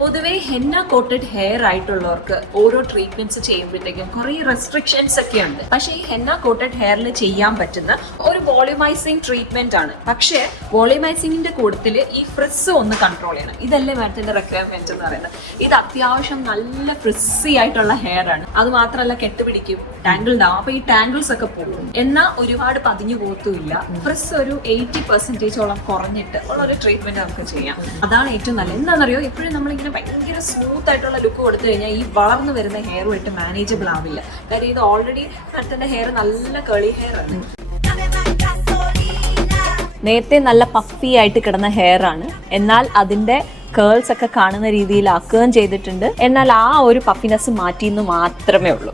പൊതുവെ henna quoted hair ആയിട്ടുള്ളവർക്ക് ഓരോ treatments ചെയ്യുമ്പോഴത്തേക്കും കുറേ റെസ്ട്രിക്ഷൻസ് ഒക്കെ ഉണ്ട്. പക്ഷേ ഈ ഹെന്ന കോട്ടഡ് ഹെയറിൽ ചെയ്യാൻ പറ്റുന്ന ഒരു വോളിമൈസിങ് ട്രീറ്റ്മെന്റ് ആണ്. പക്ഷേ വോളിമൈസിങ്ങിന്റെ കൂട്ടത്തിൽ ഈ ഫ്രിസ് ഒന്ന് കൺട്രോൾ ചെയ്യണം. ഇതല്ലേ മാഡത്തിന്റെ റിക്വയർമെന്റ് എന്ന് പറയുന്നത്. ഇത് അത്യാവശ്യം നല്ല ഫ്രിസി ആയിട്ടുള്ള ഹെയർ ആണ്. അത് മാത്രമല്ല കെട്ടുപിടിക്കും, ടാങ്കിൾഡ് ആവും. അപ്പൊ ഈ ടാങ്കിൾസ് ഒക്കെ പോകും. എന്നാൽ ഒരുപാട് പതിഞ്ഞു പോകത്തുമില്ല. ഫ്രിസ് ഒരു 80% കുറഞ്ഞിട്ട് ഉള്ള ഒരു ട്രീറ്റ്മെന്റ് നമുക്ക് ചെയ്യാം. അതാണ് ഏറ്റവും നല്ലത്. എന്താണെന്നറിയോ, ഇപ്പോഴും നമ്മളിങ്ങനെ ഭയങ്കര സ്മൂത്ത് ആയിട്ടുള്ള ലുക്ക് കൊടുത്തു കഴിഞ്ഞാൽ ഈ വളർന്നു വരുന്ന ഹെയറുമായിട്ട് മാനേജബിൾ ആവില്ല. കാര്യം ഇത് ഓൾറെഡി മാഡത്തിന്റെ ഹെയർ നല്ല കേളി ഹെയർ ആണ്. നേരത്തെ നല്ല പഫി ആയിട്ട് കിടന്ന ഹെയർ ആണ്, എന്നാൽ അതിന്റെ കേൾസ് ഒക്കെ കാണുന്ന രീതിയിൽ ആക്കുകയും ചെയ്തിട്ടുണ്ട്. എന്നാൽ ആ ഒരു പഫിനെസ് മാറ്റിയെന്ന് മാത്രമേ ഉള്ളൂ.